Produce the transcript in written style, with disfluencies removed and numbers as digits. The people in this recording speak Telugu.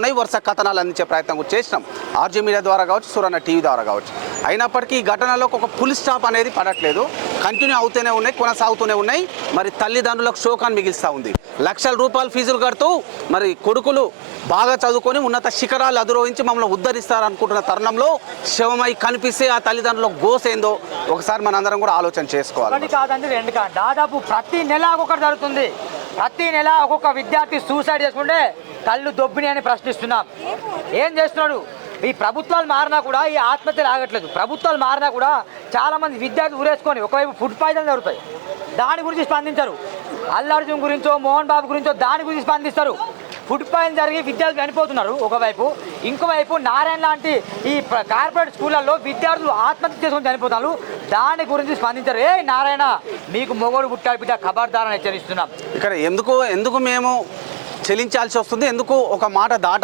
ఉన్నాయి, వరుస కథనాలు అందించే ప్రయత్నం కూడా చేసినాం. ఆర్జీ మీడియా ద్వారా కావచ్చు, సురన్న టీవీ ద్వారా కావచ్చు. అయినప్పటికీ ఈ ఘటనలోకి ఒక ఫుల్ స్టాప్ అనేది పడట్లేదు, కంటిన్యూ అవుతూనే ఉన్నాయి, కొనసాగుతూనే ఉన్నాయి. మరి తల్లిదండ్రులకు శోకాన్ని మిగిలిస్తూ ఉంది. లక్షల రూపాయలు ఫీజులు కడుతూ మరి కొడుకులు బాగా చదువుకొని ఉన్నత శిఖరాలు అధిరోహించి మమ్మల్ని ఉద్ధరిస్తారనుకుంటున్న తరుణంలో శవమై కనిపిస్తే ఆ తల్లిదండ్రుల గోసేందో ఒకసారి మనందరం కూడా ఆలోచన చేసుకోవాలి. కాదండి, రెండు కాదు, దాదాపు ప్రతి నెల ఒక్కొక్కటి జరుగుతుంది. ప్రతి నెల ఒక్కొక్క విద్యార్థి సూసైడ్ చేసుకుంటే కళ్ళు దొబ్బిని అని ప్రశ్నిస్తున్నాం. ఏం చేస్తున్నాడు? ఈ ప్రభుత్వాలు మారినా కూడా ఈ ఆత్మహత్యలు ఆగట్లేదు. ప్రభుత్వాలు మారినా కూడా చాలామంది విద్యార్థులు ఊరేసుకొని ఒకవైపు ఫుడ్ పాయిజన్ జరుగుతాయి, దాని గురించి స్పందించరు. అల్లు అర్జున్ గురించో మోహన్ బాబు గురించో దాని గురించి స్పందిస్తారు. ఫుడ్ పాయిజన్ జరిగి విద్యార్థులు చనిపోతున్నారు ఒకవైపు, ఇంకోవైపు నారాయణ లాంటి ఈ కార్పొరేట్ స్కూళ్ళల్లో విద్యార్థులు ఆత్మహత్య చేసుకొని చనిపోతున్నారు, దాని గురించి స్పందించారు. ఏ నారాయణ, మీకు మొగోడు పుట్టాడు బిడ్డ, ఖబర్దారని హెచ్చరిస్తున్నాం. ఇక్కడ ఎందుకు మేము చెల్లించాల్సి వస్తుంది, ఎందుకు ఒక మాట దాటాలి